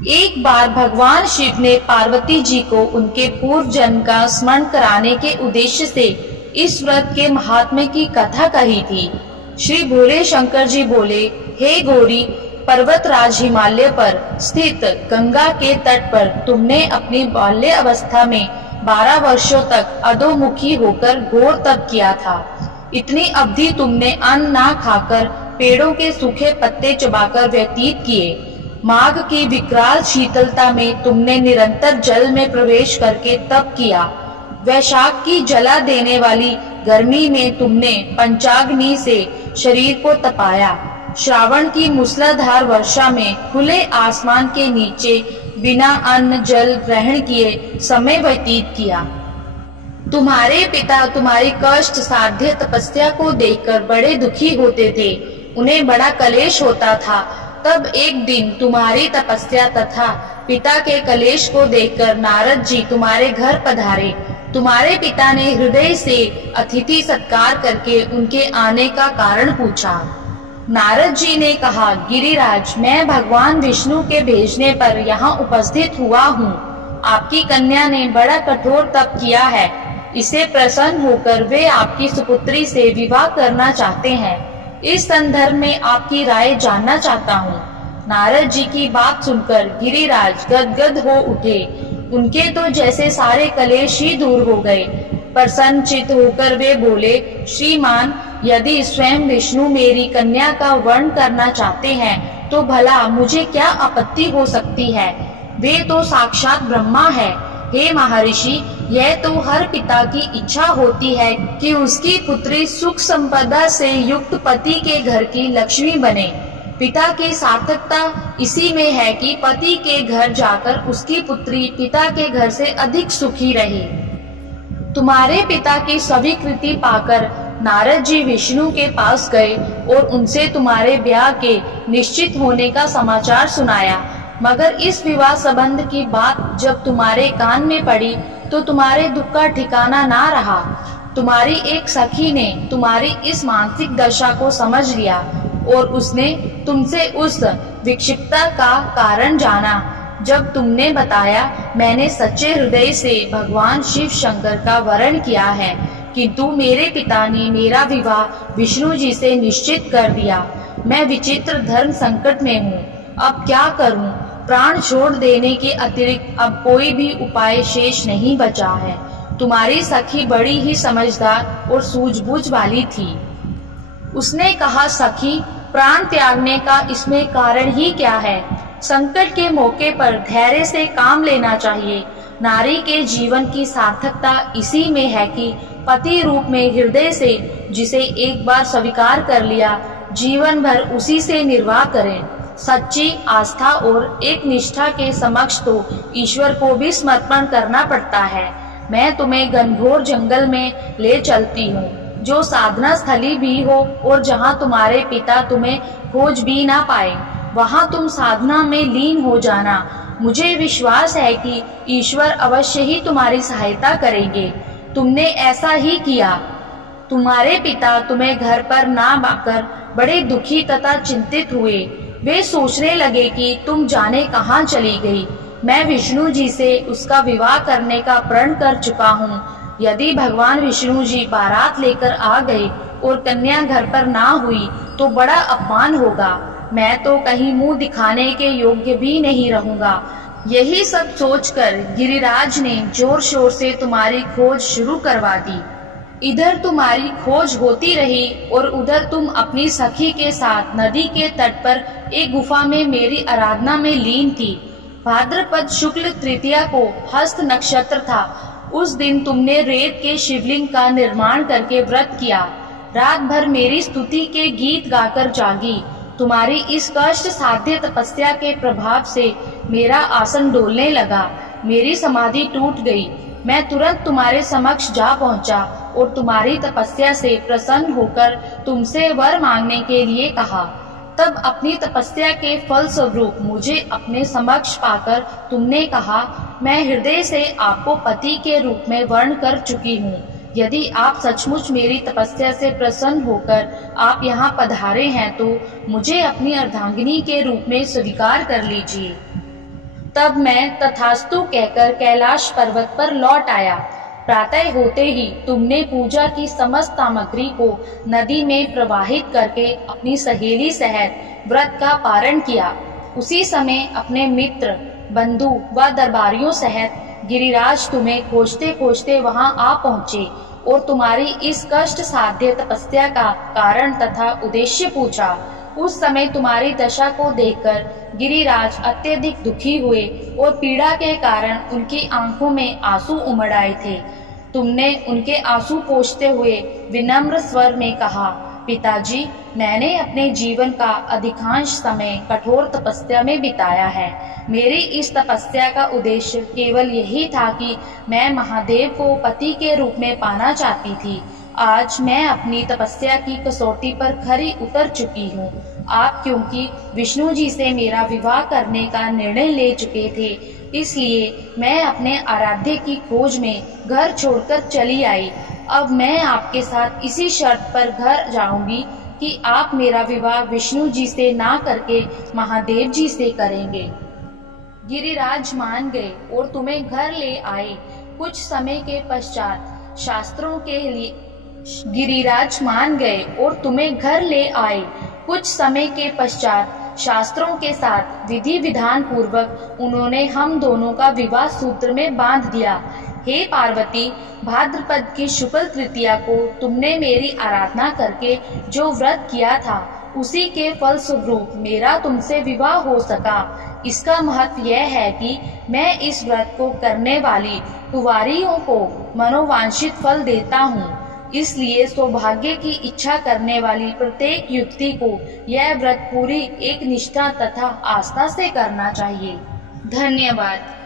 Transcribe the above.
एक बार भगवान शिव ने पार्वती जी को उनके पूर्व जन्म का स्मरण कराने के उद्देश्य से इस व्रत के महात्म्य की कथा कही थी। श्री भोले शंकर जी बोले, हे गौरी, पर्वतराज हिमालय पर स्थित गंगा के तट पर तुमने अपनी बाल्य अवस्था में 12 वर्षों तक अधोमुखी होकर घोर तप किया था। इतनी अवधि तुमने अन्न ना खाकर पेड़ों के सूखे पत्ते चबाकर व्यतीत किए। माघ की विकराल शीतलता में तुमने निरंतर जल में प्रवेश करके तप किया। वैशाख की जला देने वाली गर्मी में तुमने पंचाग्नि से शरीर को तपाया। श्रावण की मूसलाधार वर्षा में खुले आसमान के नीचे बिना अन्न जल ग्रहण किए समय व्यतीत किया। तुम्हारे पिता तुम्हारी कष्ट साध्य तपस्या को देखकर बड़े दुखी होते थे, उन्हें बड़ा कलेश होता था। तब एक दिन तुम्हारी तपस्या तथा पिता के कलेश को देखकर नारद जी तुम्हारे घर पधारे। तुम्हारे पिता ने हृदय से अतिथि सत्कार करके उनके आने का कारण पूछा। नारद जी ने कहा, गिरिराज, मैं भगवान विष्णु के भेजने पर यहाँ उपस्थित हुआ हूँ। आपकी कन्या ने बड़ा कठोर तप किया है, इससे प्रसन्न होकर वे आपकी सुपुत्री से विवाह करना चाहते हैं। इस संदर्भ में आपकी राय जानना चाहता हूँ। नारद जी की बात सुनकर गिरिराज गदगद हो उठे। उनके तो जैसे सारे कलेश ही दूर हो गए। प्रसन्नचित्त होकर वे बोले, श्रीमान, यदि स्वयं विष्णु मेरी कन्या का वर्ण करना चाहते हैं तो भला मुझे क्या आपत्ति हो सकती है। वे तो साक्षात ब्रह्मा है। हे महर्षि, यह तो हर पिता की इच्छा होती है कि उसकी पुत्री सुख संपदा से युक्त पति के घर की लक्ष्मी बने। पिता की सार्थकता इसी में है कि पति के घर जाकर उसकी पुत्री पिता के घर से अधिक सुखी रहे। तुम्हारे पिता की स्वीकृति पाकर नारद जी विष्णु के पास गए और उनसे तुम्हारे ब्याह के निश्चित होने का समाचार सुनाया। मगर इस विवाह संबंध की बात जब तुम्हारे कान में पड़ी तो तुम्हारे दुख का ठिकाना ना रहा। तुम्हारी एक सखी ने तुम्हारी इस मानसिक दशा को समझ लिया और उसने तुमसे उस विक्षिप्तता का कारण जाना। जब तुमने बताया, मैंने सच्चे हृदय से भगवान शिव शंकर का वरण किया है, किंतु मेरे पिता ने मेरा विवाह विष्णु जी से निश्चित कर दिया। मैं विचित्र धर्म संकट में हूँ, अब क्या करूँ। प्राण छोड़ देने के अतिरिक्त अब कोई भी उपाय शेष नहीं बचा है। तुम्हारी सखी बड़ी ही समझदार और सूझबूझ वाली थी। उसने कहा, सखी, प्राण त्यागने का इसमें कारण ही क्या है। संकट के मौके पर धैर्य से काम लेना चाहिए। नारी के जीवन की सार्थकता इसी में है कि पति रूप में हृदय से जिसे एक बार स्वीकार कर लिया, जीवन भर उसी से निर्वाह करें। सच्ची आस्था और एक निष्ठा के समक्ष तो ईश्वर को भी समर्पण करना पड़ता है। मैं तुम्हें घनघोर जंगल में ले चलती हूँ, जो साधना स्थली भी हो और जहाँ तुम्हारे पिता तुम्हें खोज भी ना पाए। वहाँ तुम साधना में लीन हो जाना। मुझे विश्वास है कि ईश्वर अवश्य ही तुम्हारी सहायता करेंगे। तुमने ऐसा ही किया। तुम्हारे पिता तुम्हें घर पर ना पाकर बड़े दुखी तथा चिंतित हुए। वे सोचने लगे कि तुम जाने कहाँ चली गई। मैं विष्णु जी से उसका विवाह करने का प्रण कर चुका हूँ। यदि भगवान विष्णु जी बारात लेकर आ गए और कन्या घर पर ना हुई तो बड़ा अपमान होगा। मैं तो कहीं मुंह दिखाने के योग्य भी नहीं रहूंगा। यही सब सोचकर गिरिराज ने जोर शोर से तुम्हारी खोज शुरू करवा दी। इधर तुम्हारी खोज होती रही और उधर तुम अपनी सखी के साथ नदी के तट पर एक गुफा में मेरी आराधना में लीन थी। भाद्रपद शुक्ल तृतीया को हस्त नक्षत्र था। उस दिन तुमने रेत के शिवलिंग का निर्माण करके व्रत किया। रात भर मेरी स्तुति के गीत गाकर जागी। तुम्हारी इस कष्ट साध्य तपस्या के प्रभाव से मेरा आसन डोलने लगा। मेरी समाधि टूट गई। मैं तुरंत तुम्हारे समक्ष जा पहुंचा और तुम्हारी तपस्या से प्रसन्न होकर तुमसे वर मांगने के लिए कहा। तब अपनी तपस्या के फल स्वरूप मुझे अपने समक्ष पाकर तुमने कहा, मैं हृदय से आपको पति के रूप में वर्ण कर चुकी हूँ। यदि आप सचमुच मेरी तपस्या से प्रसन्न होकर आप यहाँ पधारे हैं तो मुझे अपनी अर्धांगिनी के रूप में स्वीकार कर लीजिए। तब मैं तथास्तु कहकर कैलाश पर्वत पर लौट आया। प्रातः होते ही तुमने पूजा की समस्त सामग्री को नदी में प्रवाहित करके अपनी सहेली सहित व्रत का पारण किया। उसी समय अपने मित्र, बंधु व दरबारियों सहित गिरिराज तुम्हें खोजते खोजते वहां आ पहुँचे और तुम्हारी इस कष्ट साध्य तपस्या का कारण तथा उद्देश्य पूछा। उस समय तुम्हारी दशा को देखकर गिरिराज अत्यधिक दुखी हुए और पीड़ा के कारण उनकी आंखों में आंसू उमड़ आए थे। तुमने उनके आंसू पोंछते हुए विनम्र स्वर में कहा, पिताजी, मैंने अपने जीवन का अधिकांश समय कठोर तपस्या में बिताया है। मेरी इस तपस्या का उद्देश्य केवल यही था कि मैं महादेव को पति के रूप में पाना चाहती थी। आज मैं अपनी तपस्या की कसौटी पर खरी उतर चुकी हूँ। आप क्योंकि विष्णु जी से मेरा विवाह करने का निर्णय ले चुके थे, इसलिए मैं अपने आराध्य की खोज में घर छोड़कर चली आई। अब मैं आपके साथ इसी शर्त पर घर जाऊंगी कि आप मेरा विवाह विष्णु जी से ना करके महादेव जी से करेंगे। गिरिराज मान गए और तुम्हें घर ले आए। कुछ समय के पश्चात शास्त्रों के लिए गिरिराज मान गए और तुम्हें घर ले आए। कुछ समय के पश्चात शास्त्रों के साथ विधि विधान पूर्वक उन्होंने हम दोनों का विवाह सूत्र में बांध दिया। हे पार्वती, भाद्रपद की शुक्ल तृतीया को तुमने मेरी आराधना करके जो व्रत किया था, उसी के फल स्वरूप मेरा तुमसे विवाह हो सका। इसका महत्व यह है कि मैं इस व्रत को करने वाली कुंवारियों को मनोवांछित फल देता हूँ। इसलिए सौभाग्य की इच्छा करने वाली प्रत्येक युवती को यह व्रत पूरी एक निष्ठा तथा आस्था से करना चाहिए। धन्यवाद।